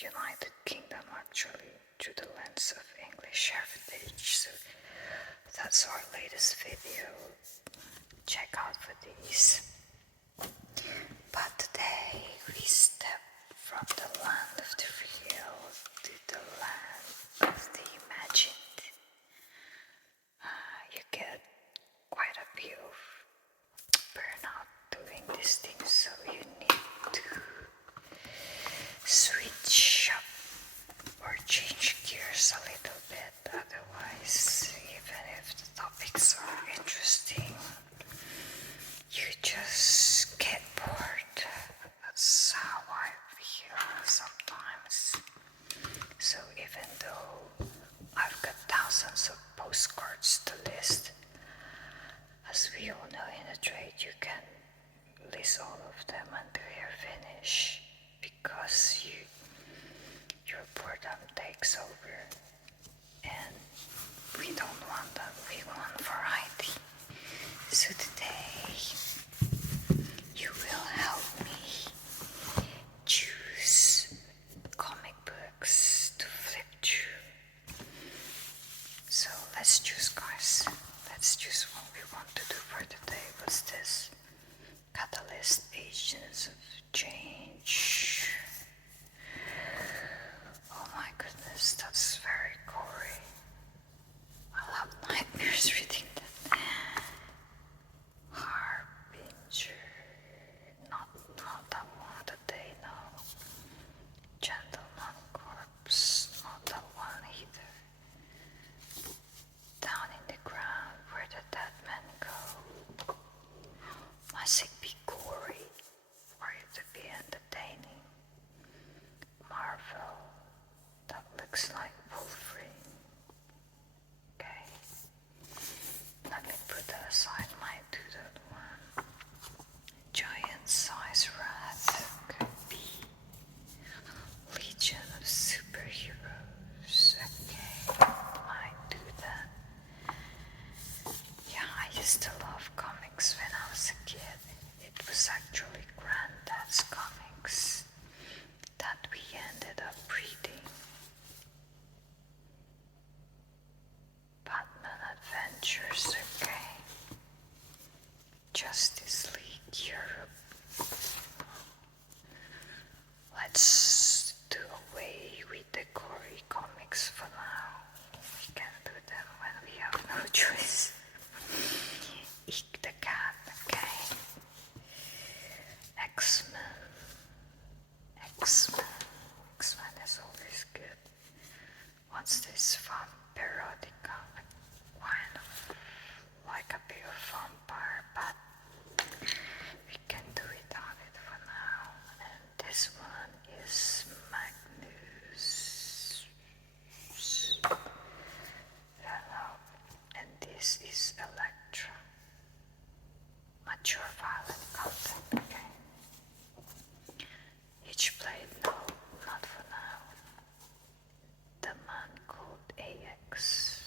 United Kingdom actually through the lens of English heritage. So that's our latest video. Check out for these. But today we step from the land of the real to the land of the imagined. You get quite a bit of burnout doing these things, so you need to switch up or change gears a little bit. Otherwise, even if the topics are interesting, you just get bored. That's how I feel sometimes. So even though I've got thousands of postcards to list, as we all know in the trade, you can list all of them until you're finished because your boredom takes over, and we don't want that. We want variety. So today you will help me choose comic books to flip through. So let's choose, guys. Let's choose what we want to do for today. What's this? Catalyst Agents of Change. Oh my goodness, that's very gory. I'll have nightmares reading that. Harbinger. Not that one that they know. Gentleman Corpse. Not that one either. Down in the ground where the dead men go. Must it be gory for it to be entertaining? Marvel. That looks like Wolverine. Okay. Let me put that aside, might do that one. Giant size rat could be Legion of Superheroes. Okay, might do that. Yeah, I used to love comics when I was a kid. It was actually Granddad's comics that we ended up reading. Batman Adventures, okay. Justice League Europe. Let's do away with the gory comics for now. We can do them when we have no choice. Eek the cat, okay. X-Men. X-Men is always good. What's this from? Periodica. Kind of like a bit of vampire, but we can do without it for now. And this one is Magnus. I don't know. And this is Electra. Mature violent content, okay. Each blade, no, not for now. The man called AX.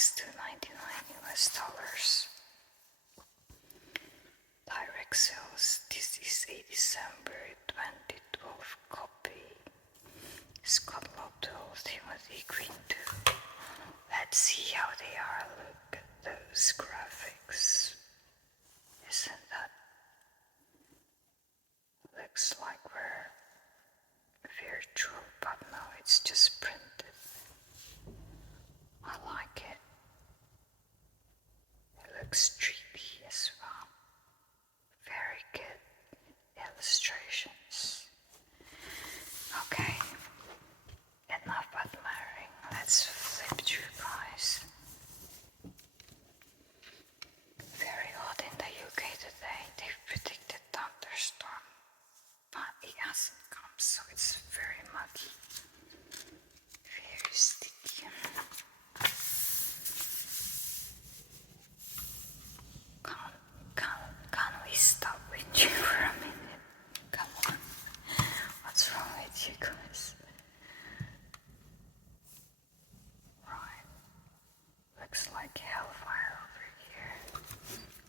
max $299. Direct sales. This is a December 2012 copy. Scott told Timothy Green too. Let's see how they are. Look at those graphics. Isn't that? Looks like we're virtual, but no, it's just printed. I like it. It looks 3D as well. Very good illustrations. Okay, enough admiring. Let's flip through, guys. Very hot in the UK today. They've predicted thunderstorm, but it hasn't come, so it's very muggy. Very sticky. Can we stop with you for a minute? Come on. What's wrong with you guys? Right. Looks like hellfire over here.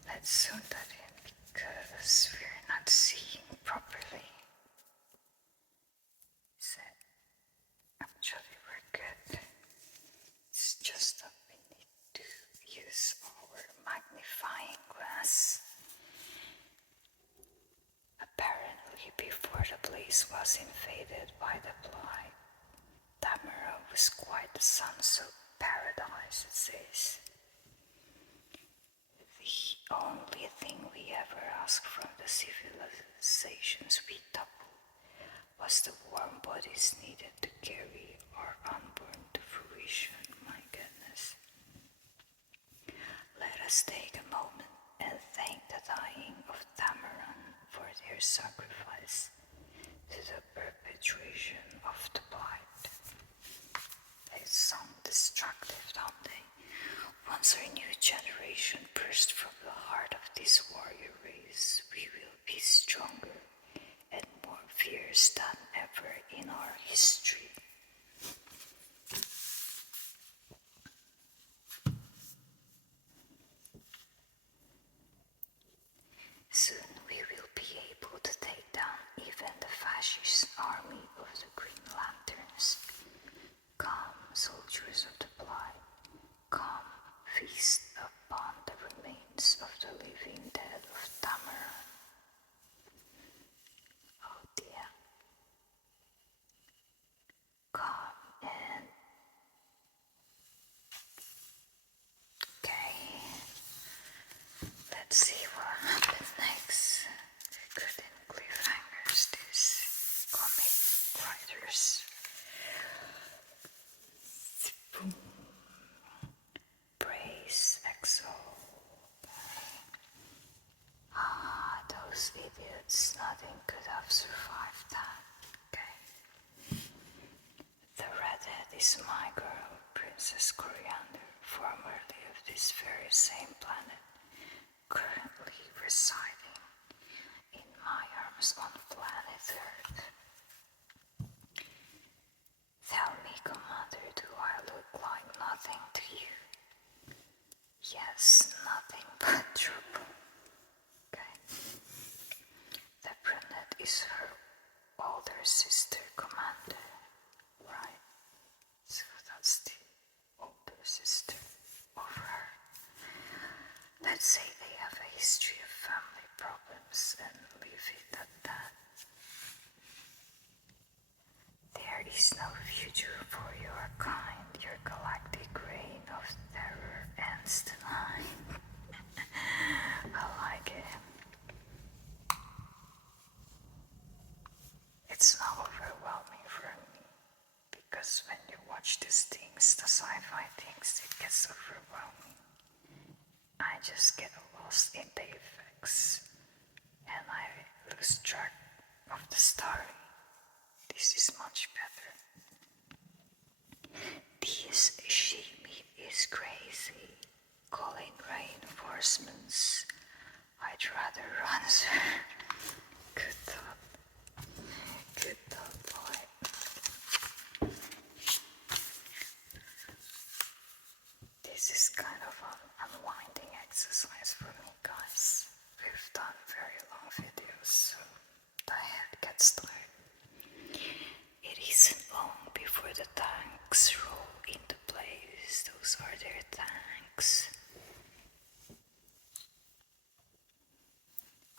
Let's zoom that in because we're not seeing properly. Actually, we're good. It's just that we need to use our magnifying glass. Apparently, before the place was invaded by the blight, Tamara was quite a sun-soaked paradise, it says. The only thing we ever asked from the civilizations we toppled was the warm bodies needed to carry our unborn to fruition. My goodness. Let us take a moment and thank the dying of Tamaran for their sacrifice to the perpetuation of the blight. They sound destructive, don't they? Once our new generation bursts from the heart of this warrior race, we will be stronger and more fierce than ever in our history. Soon we will be able to take down even the fascist army of the Green Lanterns. Come, soldiers of the blight, come, feast upon the remains of the living dead of Tamaran. Oh dear. Come and... Okay. Let's see what happens next. Good in cliffhangers, this comic writers. Boom. Praise, exo. Ah, those idiots. Nothing could have survived that. Okay. The redhead is my girl, Princess Coriander, formerly of this very same planet, currently residing in my arms on planet Earth. Tell me, Commander, do I look like nothing to you? Yes, nothing but trouble. Okay. The brunette is her older sister, Commander. Right. So that's the older sister of her. Let's say they have a history of family problems and leave it at that. There is no future for your kind. Your galactic reign of terror ends tonight. I like it. It's not overwhelming for me, because when you watch these things, the sci-fi things, it gets overwhelming. I just get lost in the effects, and I lose track of the story. This is much better. This she-meat is crazy. Calling reinforcements. I'd rather run, sir. Good thought. Good thought, boy. This is kind of an unwinding exercise for me, guys. We've done very long videos, so the head gets tired. It isn't long before the tanks roll into place. Those are their tanks.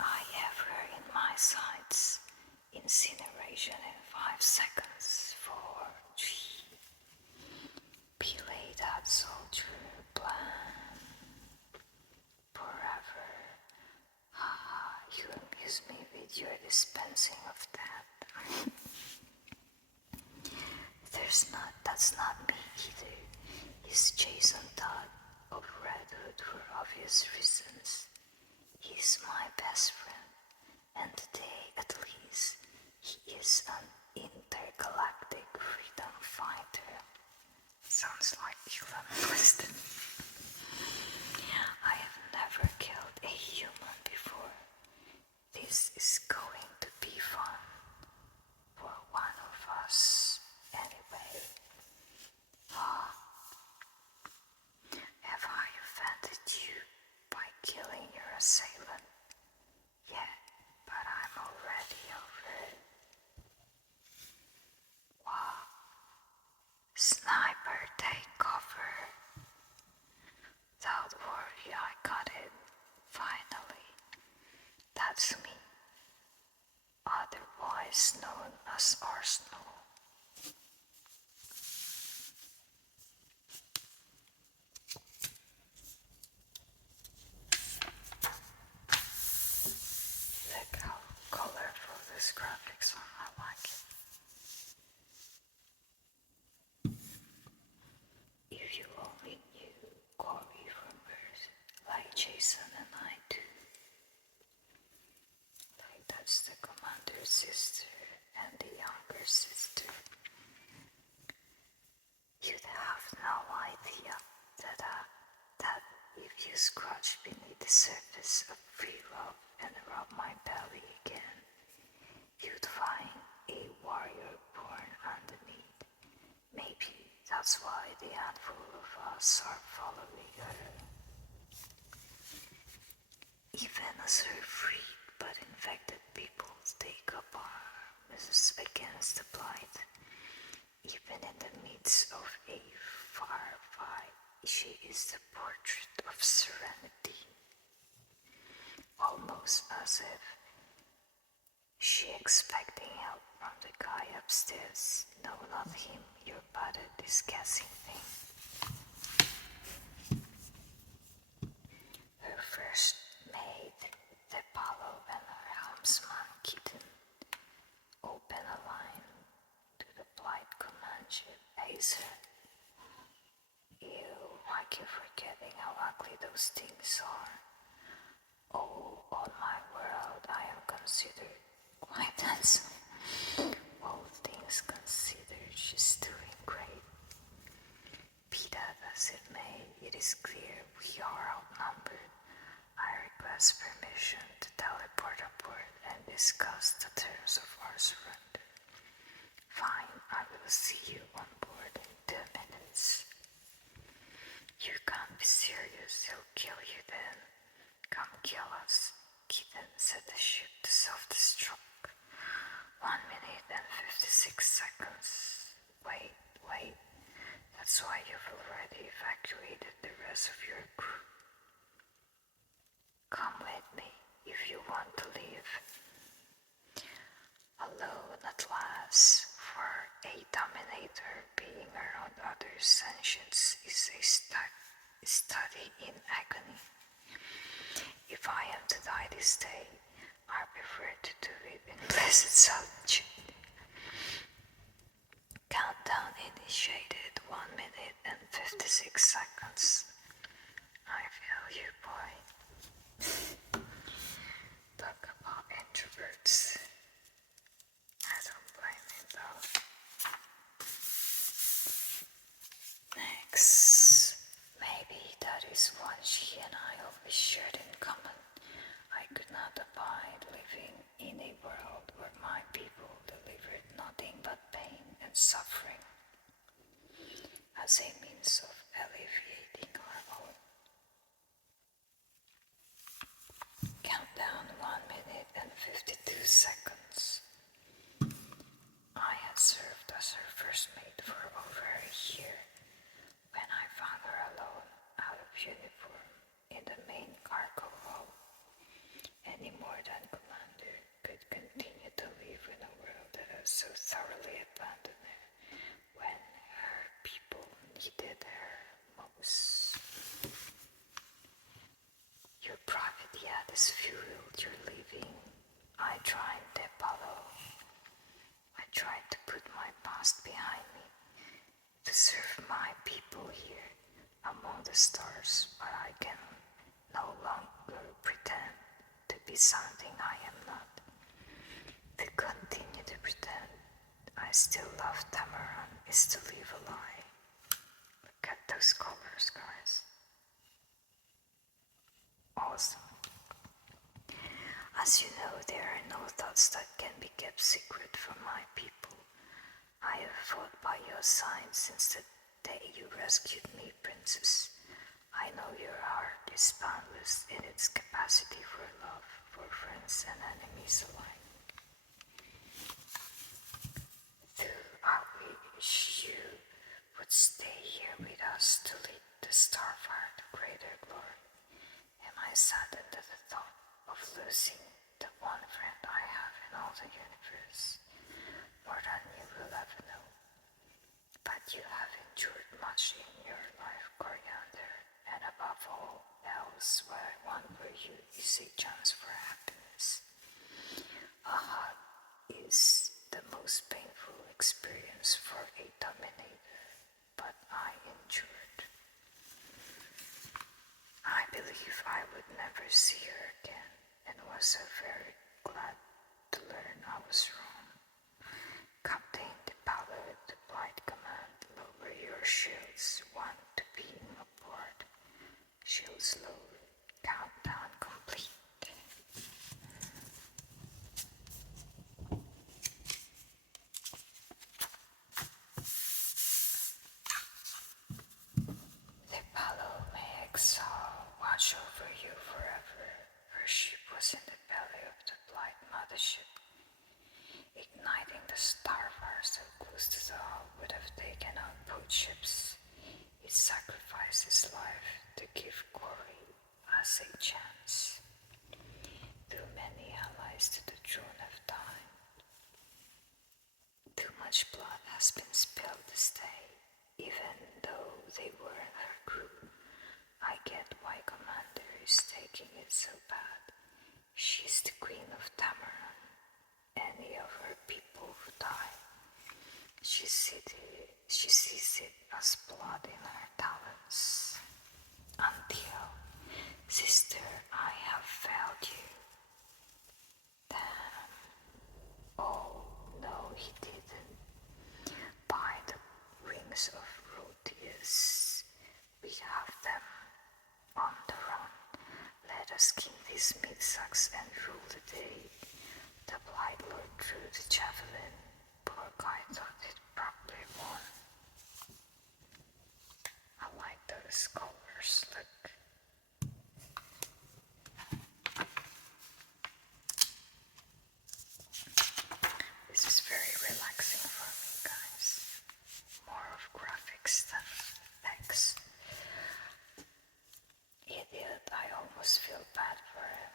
I have her in my sights. Incineration in 5 seconds. 4, 3. Belay that soldier. Plan. Forever. Haha, you amuse me with your dispensing of that. That's not me either. He's Jason Todd of Redhood for obvious reasons. He's my best friend, and today at least, he is an intergalactic freedom fighter. Sounds like Elon Musk. I have never killed a human before. This is going to be fun. For one of us, anyway. Have I offended you by killing your assailant? Yeah, but I'm already over it. Wow. Sniper, take cover. Don't worry, I got it. Finally. That's me. Otherwise known as Arsenal. Look how colorful this graphics are. I like it. If you only knew Corey from Earth, like Jason and I do. Like that's the commander's sister and the younger sister. You'd have no idea that if you scratch beneath the surface of free love and rub my belly again, you'd find a warrior born underneath. Maybe that's why the handful of us are following her. Even as her freed but infected people take up arms against the blight, even in the midst of a firefight, she is the portrait of serenity. Almost as if she expecting help from the guy upstairs. No, not him, your butted discussing thing. Her first maid, the Apollo, and her helmsman, Kitten, open a line to the blight command ship, Acer. Ew, why keep forgetting how ugly those things are? Oh, on my world, I am considered quite handsome. All things considered, she's doing great. Be that as it may, it is clear we are outnumbered. I request permission to teleport aboard and discuss the terms of our surrender. Fine, I will see you on board in 2 minutes. You can't be serious, he'll kill you then. Come kill us. Kitten set the ship to self-destruct. 1 minute and 56 seconds. Wait. That's why you've already evacuated the rest of your crew. Come with me if you want to leave. Alone at last, for a dominator being around other sentients is a study in agony. If I am to die this day, I prefer to do it in blessed solitude. Countdown initiated. 1 minute and 56 seconds. I feel you, boy. Talk about introverts. I don't blame him though. Next. Maybe that is one she and I always shared in common. I could not abide living in a world where my people delivered nothing but pain and suffering as a means of alleviating our seconds. I had served as her first mate for over a year when I found her alone, out of uniform, in the main cargo hold. Any more than commander could continue to live in a world that had so thoroughly abandoned her when her people needed her most. Your private yacht is fueled, you're leaving. I tried to follow. I tried to put my past behind me, to serve my people here among the stars, but I can no longer pretend to be something I am not. To continue to pretend I still love Tamaran is to live a lie. Look at those colors, guys. Awesome. As you know, there are no thoughts that can be kept secret from my people. I have fought by your side since the day you rescued me, Princess. I know your heart is boundless in its capacity for love, for friends and enemies alike. Though I wish you would stay here with us to lead the Starfire to greater glory, am I saddened at the thought of losing the one friend I have in all the universe, more than you will ever know. But you have endured much in your life, Coriander, and above all else, what I want for you is a chance for happiness. A hug is the most painful experience for a Dominator, but I endured. I believe I would never see her again, and was so very glad to learn I was wrong. Captain the pilot, the flight command, lower your shields, 1 to being aboard. Shields lowered, countdown complete. The Apollo may exile, watch over you forever. Her ship was in the belly of the Blight mothership. Igniting the Starfire so close to the hull would have taken out both ships. It sacrificed his life to give Corey us a chance. Too many allies to the throne have died. Too much blood has been spilled this day, even though they weren't her crew. I get why Commander is taking it so bad. She's the Queen of Tamaran. Any of her people who die, she sees it as blood in her talons. Until, sister, I have failed you. Damn. Oh, no, he didn't. By the wings of Rhodeus, we have them on the run. Let us kill these meat-sucks and rule the day. The Blight Lord drew the javelin. Poor guy thought it probably won. I like those colors, look. This is very relaxing for me, guys. More of graphics than text. Idiot, I almost feel bad for him.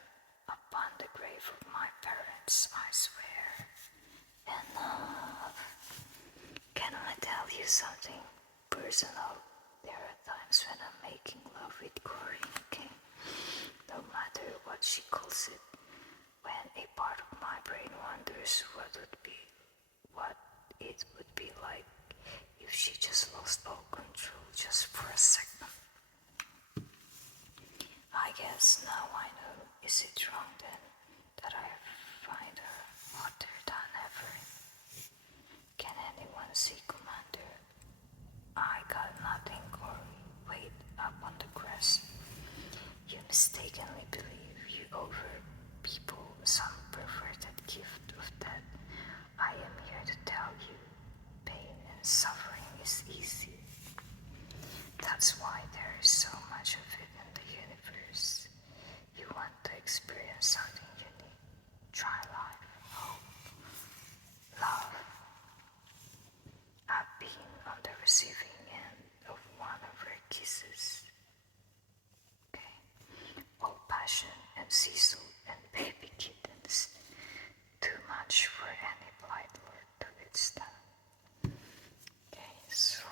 Upon the grave of my parents, I swear. Enough. Can I tell you something personal? There are times when I'm making love with Corey, okay? No matter what she calls it. When a part of my brain wonders what it would be like if she just lost all control just for a second. I guess now I know. Is it wrong then that I find her hotter than ever? Can anyone see Commander? I got nothing, Corey. Wait up on the crest. You mistakenly believe you offer people some perverted gift of death. I am here to tell you, pain and suffering is easy. That's why there is so much of it in the universe. You want to experience something unique? Try life. Cecil, and baby kittens. Too much for any blight lord to withstand. Okay, so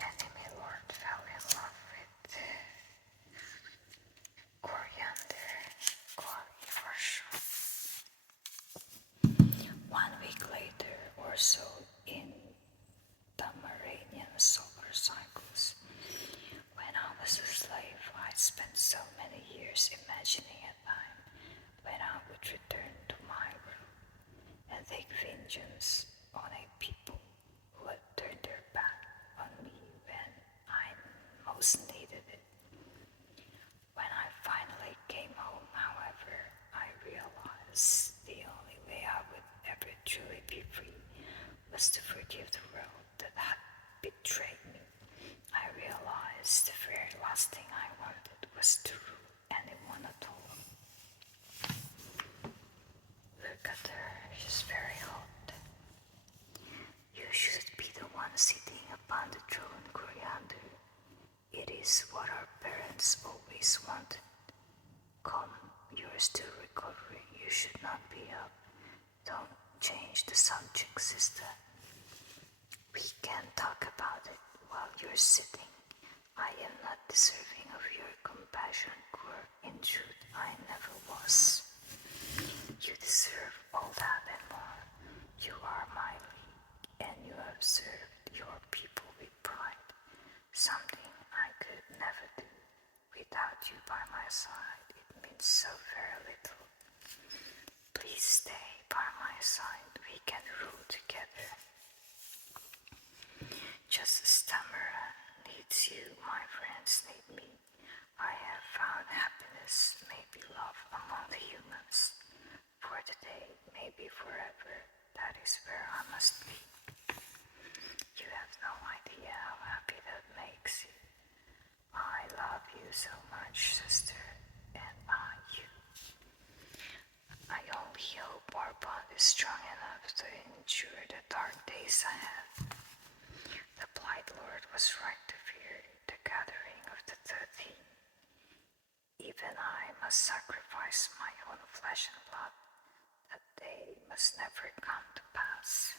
enemy lord fell in love with coriander, Cory for short. 1 week later or so, in Tamaranian solar cycles, when I was a slave, I spent so many years imagining a time when I would return to my world and take vengeance on a people who had turned their back on me when I most needed it. When I finally came home, however, I realized the only way I would ever truly be free was to forgive the world that had betrayed me. I realized the very last thing I wanted was to rule anyone at all. Look at her, she's very hot. You should be the one sitting upon the throne, Coriander. It is what our parents always wanted. Come, you're still recovering, you should not be up. Don't change the subject, sister. We can talk about it while you're sitting. I am not deserving of your compassion, Cor. In truth, I never was. You deserve all that and more. You are my league, and you have served your people with pride. Something I could never do. Without you by my side, it means so very little. Please stay by my side. We can rule together. Just as Tamara needs you, my friends need me. I have found happiness, maybe love among the humans. For today, maybe forever, that is where I must be. You have no idea how happy that makes you. I love you so much, sister, and you. I only hope our bond is strong enough to endure the dark days ahead. The Blight Lord was right to fear the gathering of the 13. Even I must sacrifice my own flesh and blood. That day must never come to pass.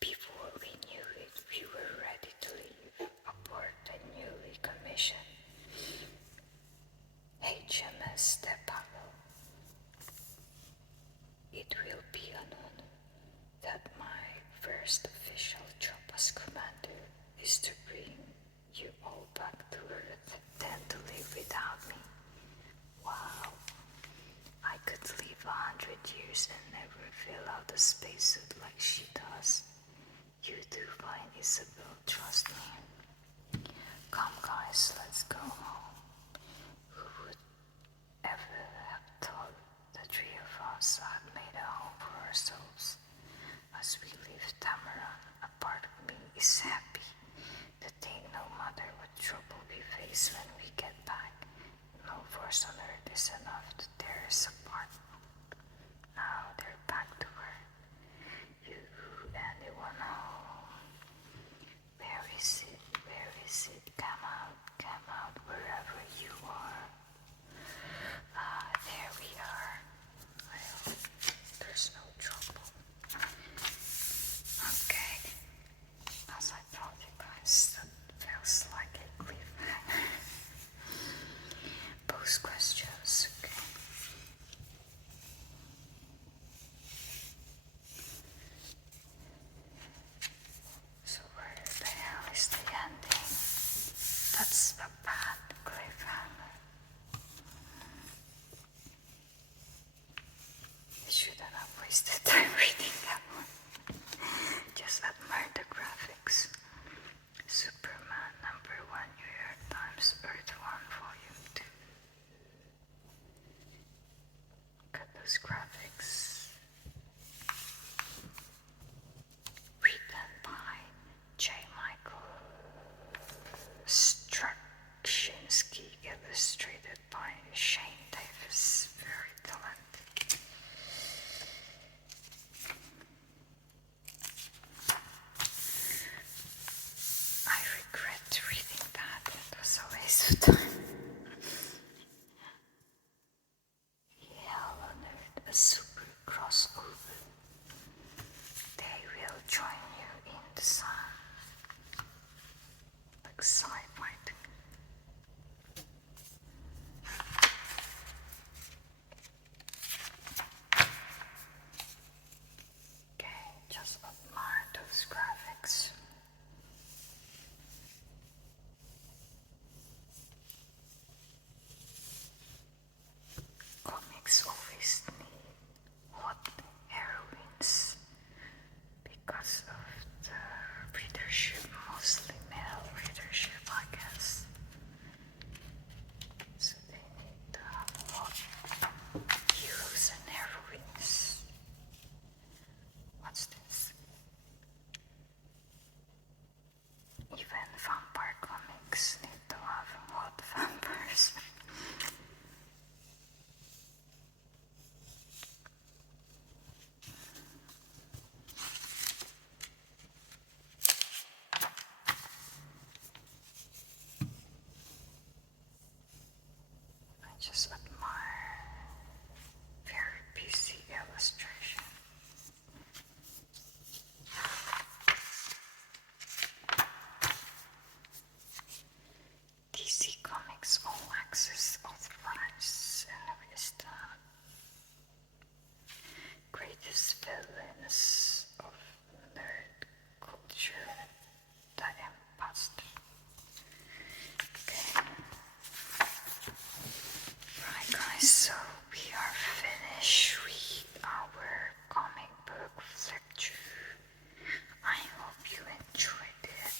Before we knew it, we were ready to leave aboard the newly commissioned HMS Tepago. It will be an honor that my first official job as commander is to bring you all back to Earth, then to live without me. Wow, I could live 100 years and never fill out a spacesuit like she does. You do fine, Isabel, trust me. Come guys, let's go home. Who would ever have thought the three of us had made a home for ourselves? As we leave Tamara, a part of me is happy to think no matter what trouble we face when we get back, no force on earth is enough to tear us apart. Now they're back to work. You, anyone home? Where is it? Where is it? Come out, wherever you are. There we are. Well, there's no trouble. Okay. As I told you guys, that feels like a cliffhanger. Post questions, okay. So where the hell is the ending? That's a bad cliffhanger. I shouldn't have wasted time reading that one. Just admire the graphics. Superman #1 New York Times Earth 1 Volume 2. Look at those graphics. Written by J. Michael Straczynski, illustrated by Shane Davis. Very talented. a super crossover. They will join you in the sun. Like sci-fi. Okay, just admire those graphics. Comics always need hot heroines because of the readership, mostly male readership, I guess. So they need to have hot heroes and heroines. What's this? Even vampire comics need to have hot vampires. I just admire very busy illustration. DC Comics All Access authorized and is the greatest villains of nerd culture, the imposter. Okay. Right guys, so we are finished with our comic book flip through. I hope you enjoyed it.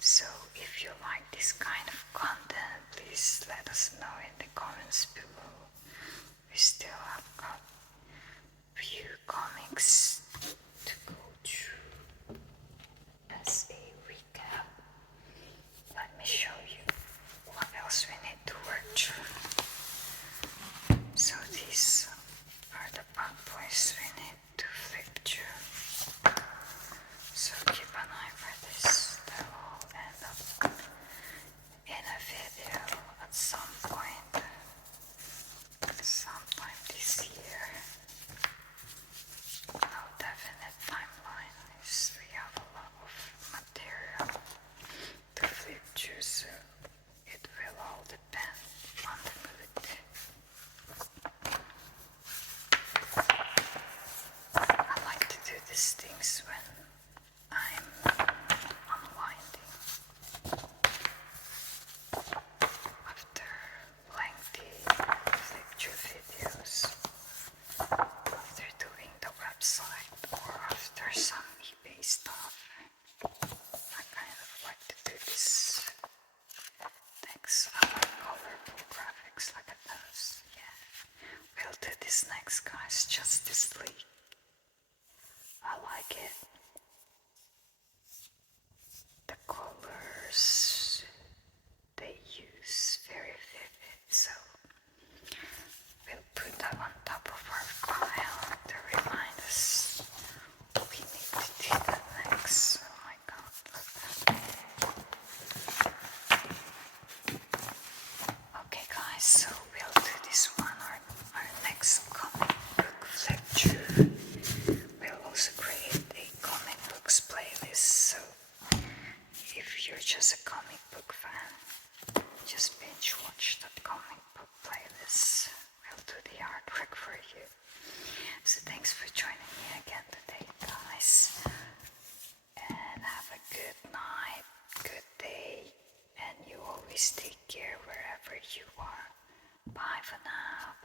So if you like this kind of content, please let us know in the comments below. We still have got few comics to go through as a recap. Let me show you what else we need to work through. So these are the bad boys we need to flip through. So keep an eye for this. That will end up in a video at some point, sometime this year. No definite timeline, as we have a lot of material to flip through, so it will all depend on the mood. I like to do these things when I'm unwinding after lengthy flip-through videos, after doing the website, or after some eBay stuff. I kind of like to do this. Thanks, I like colorful graphics like those. Yeah, we'll do this next, guys. Justice League. I like it. The colors they use very vivid, so we'll put that on top of our file to remind us we need to do that next. Oh my god, look at that. Okay guys, so we'll do this one, our next comic book flip through. We'll also create a comic books playlist, so if you're just a comic book fan, just binge watch that comic book playlist. We'll do the artwork for you. So thanks for joining me again today, guys. And have a good night, good day, and you always take care wherever you are. Bye for now.